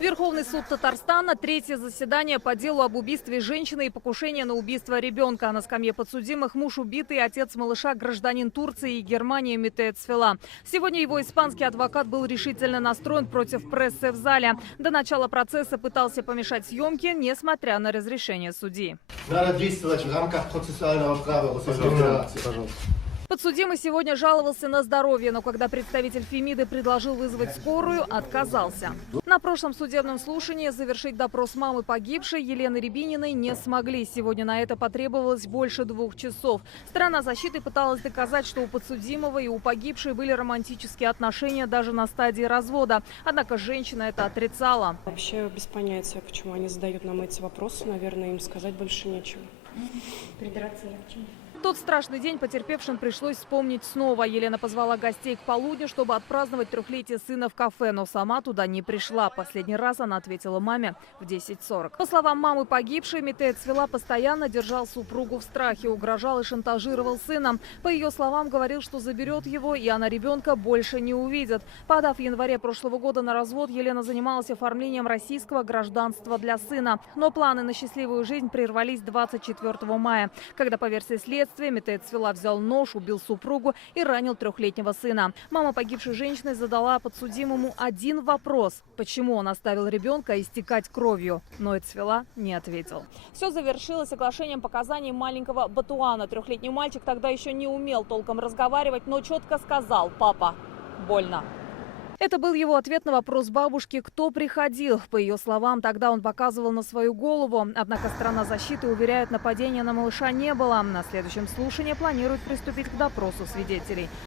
Верховный суд Татарстана. Третье заседание по делу об убийстве женщины и покушении на убийство ребенка. На скамье подсудимых муж убитый, отец малыша, гражданин Турции и Германии Метет Цвела. Сегодня его испанский адвокат был решительно настроен против прессы в зале. До начала процесса пытался помешать съемке, несмотря на разрешение судьи. Надо действовать в рамках процессуального права Российской Федерации, пожалуйста. Подсудимый сегодня жаловался на здоровье, но когда представитель Фемиды предложил вызвать скорую, отказался. На прошлом судебном слушании завершить допрос мамы погибшей Елены Рябининой не смогли. Сегодня на это потребовалось больше 2 часов. Сторона защиты пыталась доказать, что у подсудимого и у погибшей были романтические отношения даже на стадии развода. Однако женщина это отрицала. Вообще без понятия, почему они задают нам эти вопросы. Наверное, им сказать больше нечего. Придраться я к чему? Тот страшный день потерпевшим пришлось вспомнить снова. Елена позвала гостей к полудню, чтобы отпраздновать 3-летие сына в кафе, но сама туда не пришла. Последний раз она ответила маме в 10:40. По словам мамы погибшей, Метет Цвела постоянно держал супругу в страхе, угрожал и шантажировал сыном. По ее словам, говорил, что заберет его, и она ребенка больше не увидит. Подав в январе прошлого года на развод, Елена занималась оформлением российского гражданства для сына. Но планы на счастливую жизнь прервались 24 мая, когда по версии следствия Метет Цвела взял нож, убил супругу и ранил 3-летнего сына. Мама погибшей женщины задала подсудимому один вопрос: почему он оставил ребенка истекать кровью? Но Цвела не ответил. Все завершилось оглашением показаний маленького Батуана. 3-летний мальчик тогда еще не умел толком разговаривать, но четко сказал: «Папа, больно». Это был его ответ на вопрос бабушки, кто приходил. По ее словам, тогда он показывал на свою голову. Однако сторона защиты уверяет, нападения на малыша не было. На следующем слушании планируют приступить к допросу свидетелей.